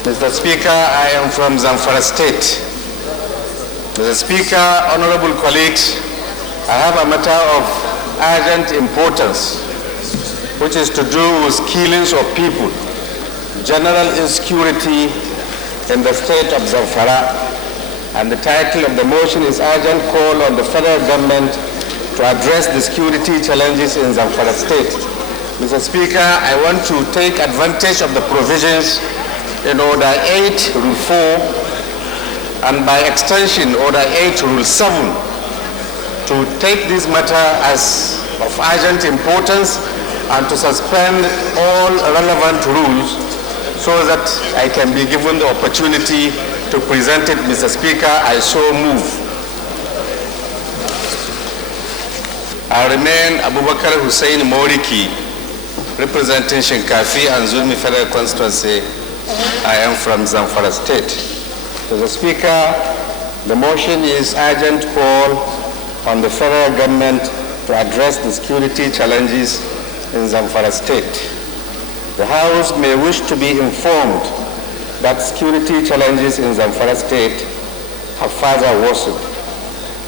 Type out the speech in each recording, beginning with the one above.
Mr. Speaker, I am from Zamfara State. Mr. Speaker, honorable colleagues, I have a matter of urgent importance, which is to do with killings of people, general insecurity in the state of Zamfara, and the title of the motion is Urgent Call on the Federal Government to address the security challenges in Zamfara State. Mr. Speaker, I want to take advantage of the provisions in Order 8, Rule 4, and by extension, Order 8, Rule 7, to take this matter as of urgent importance and to suspend all relevant rules so that I can be given the opportunity to present it. Mr. Speaker, I so move. I remain Abubakar Husaini Moriki, representing Shinkafi and Zulmi Federal Constituency. I am from Zamfara State. Mr. Speaker, the motion is urgent call on the federal government to address the security challenges in Zamfara State. The House may wish to be informed that security challenges in Zamfara State have further worsened.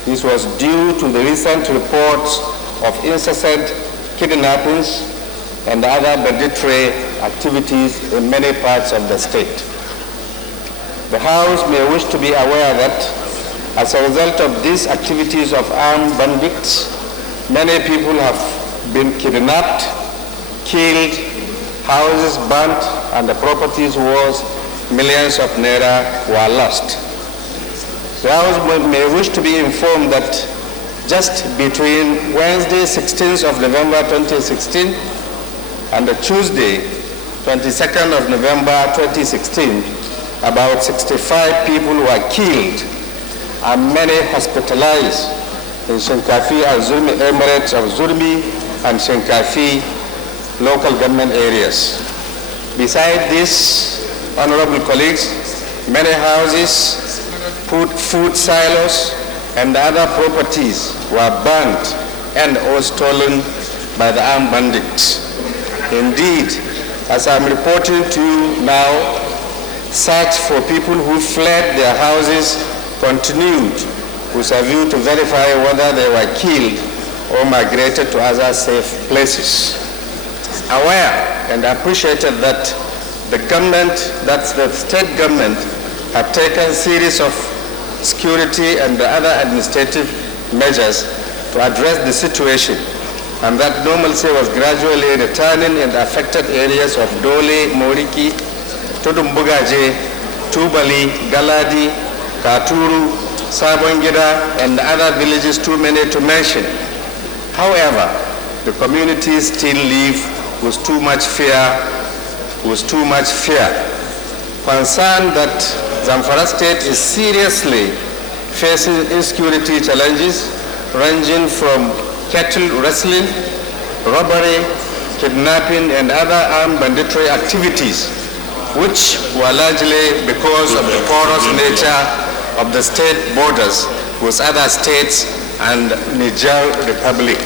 This was due to the recent reports of incessant kidnappings and other banditry activities in many parts of the state. The House may wish to be aware that as a result of these activities of armed bandits, many people have been kidnapped, killed, houses burnt, and the properties worth millions of naira were lost. The House may wish to be informed that just between Wednesday, 16th of November 2016, and the Tuesday, 22nd of November 2016, about 65 people were killed and many hospitalized in Shinkafi and Zulmi Emirates of Zulmi and Shinkafi local government areas. Besides this, honorable colleagues, many houses, food silos, and other properties were burnt and or stolen by the armed bandits. Indeed, as I'm reporting to you now, search for people who fled their houses continued with a view to verify whether they were killed or migrated to other safe places. Aware and appreciated that the state government have taken series of security and other administrative measures to address the situation, and that normalcy was gradually returning in the affected areas of Dole, Moriki, Tudumbugaje, Tubali, Galadi, Katuru, Sabongida, and other villages too many to mention. However, the community still live with too much fear, concerned that Zamfara State is seriously facing insecurity challenges ranging from cattle rustling, robbery, kidnapping, and other armed banditry activities, which were largely because of the porous nature of the state borders with other states and Niger Republic.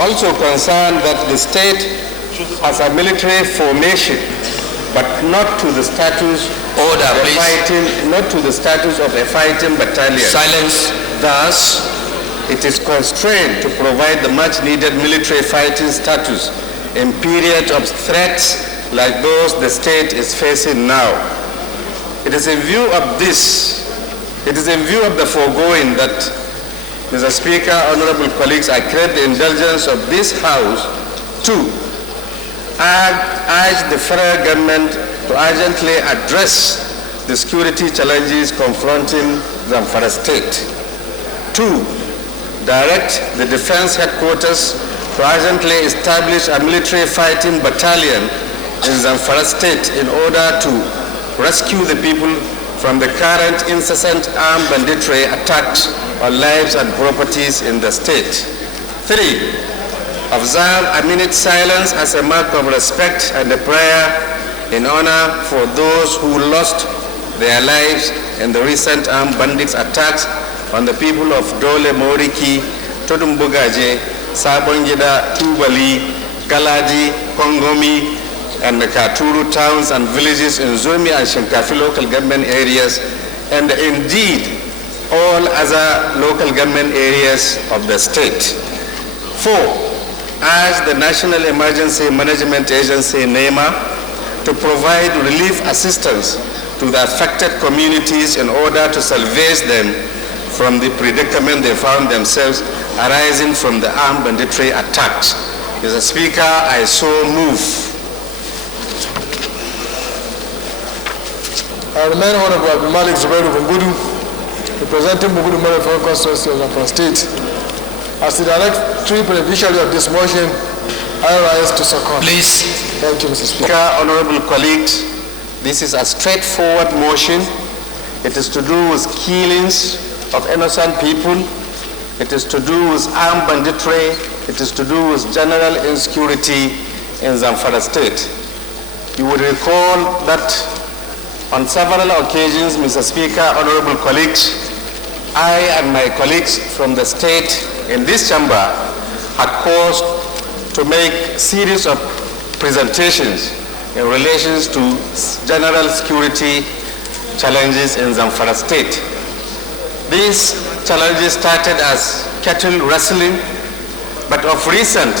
Also concerned that the state has a military formation, but not to the status of a fighting battalion. Silence. Thus, it is constrained to provide the much-needed military fighting status in period of threats like those the state is facing now. It is in view of the foregoing that, Mr. Speaker, honorable colleagues, I crave the indulgence of this House to urge the federal government to urgently address the security challenges confronting Zamfara State. 2, direct the defense headquarters to urgently establish a military fighting battalion in Zamfara State in order to rescue the people from the current incessant armed banditry attacks on lives and properties in the state. 3, observe a minute's silence as a mark of respect and a prayer in honor for those who lost their lives in the recent armed bandits attacks on the people of Dole, Moriki, Tudumbugaje, Sabongida, Tubali, Galadi, Kongomi, and the Katuru towns and villages in Zurmi and Shinkafi local government areas, and indeed all other local government areas of the state. 4, urge the National Emergency Management Agency, NEMA, to provide relief assistance to the affected communities in order to salvage them from the predicament they found themselves arising from the armed banditry attacks. Mr. Speaker, I so move. I remain Honorable Malik Zubairu Bungudu, representing Bungudu Marathon Constituency of Zamfara State. As the directory beneficiary of this motion, I rise to second. Please. Thank you, Mr. Speaker. Honorable colleagues, this is a straightforward motion. It is to do with killings of innocent people. It is to do with armed banditry. It is to do with general insecurity in Zamfara State. You would recall that on several occasions, Mr. Speaker, honorable colleagues, I and my colleagues from the state in this chamber had caused to make series of presentations in relation to general security challenges in Zamfara State. These challenges started as cattle rustling, but of recent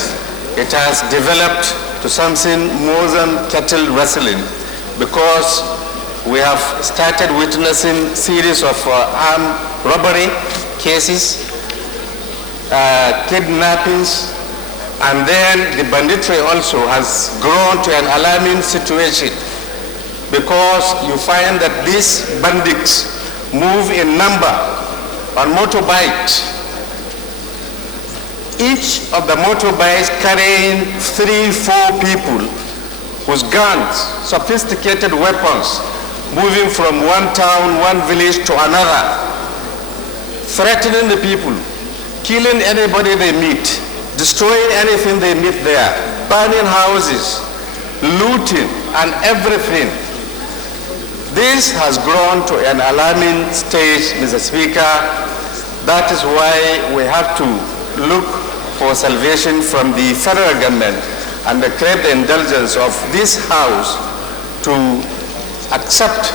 it has developed to something more than cattle rustling, because we have started witnessing series of armed robbery cases, kidnappings, and then the banditry also has grown to an alarming situation, because you find that these bandits move in number on motorbikes. Each of the motorbikes carrying 3-4 people with guns, sophisticated weapons, moving from one town, one village to another, threatening the people, killing anybody they meet, destroying anything they meet there, burning houses, looting, and everything. This has grown to an alarming stage, Mr. Speaker. That is why we have to look for salvation from the federal government and crave the indulgence of this House to accept,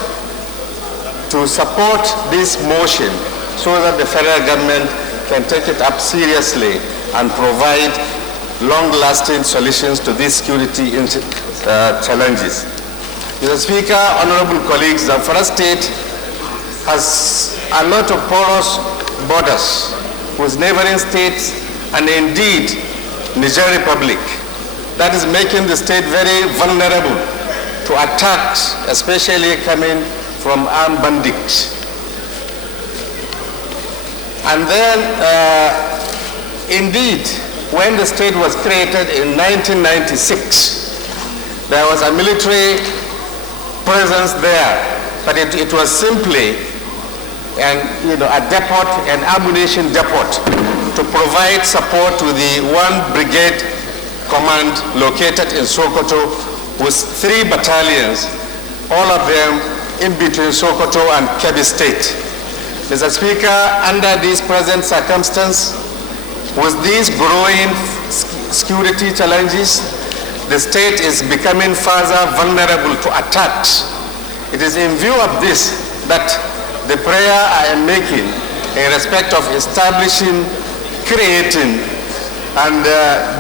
to support this motion so that the federal government can take it up seriously and provide long-lasting solutions to these security challenges. Mr. Speaker, honorable colleagues, the Zamfara State has a lot of porous borders with neighboring states and indeed Niger Republic. That is making the state very vulnerable to attacks, especially coming from armed bandits. And then, indeed, when the state was created in 1996, there was a military presence there, but it was simply a depot, an ammunition depot, to provide support to the 1 brigade command located in Sokoto with 3 battalions, all of them in between Sokoto and Kebbi State. Mr. Speaker, under these present circumstances, with these growing security challenges, the state is becoming further vulnerable to attacks. It is in view of this that the prayer I am making in respect of establishing, creating, and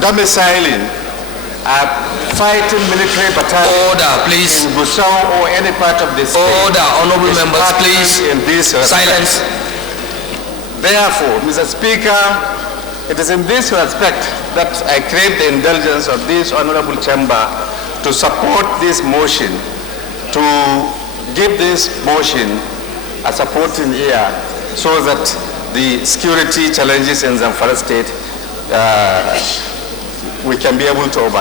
domiciling a fighting military battalion in Gusau or any part of the state. Order, honorable members, please. In this silence. Therefore, Mr. Speaker, it is in this respect that I crave the indulgence of this honorable chamber to support this motion, to give this motion a supporting ear so that the security challenges in Zamfara State we can be able to overcome.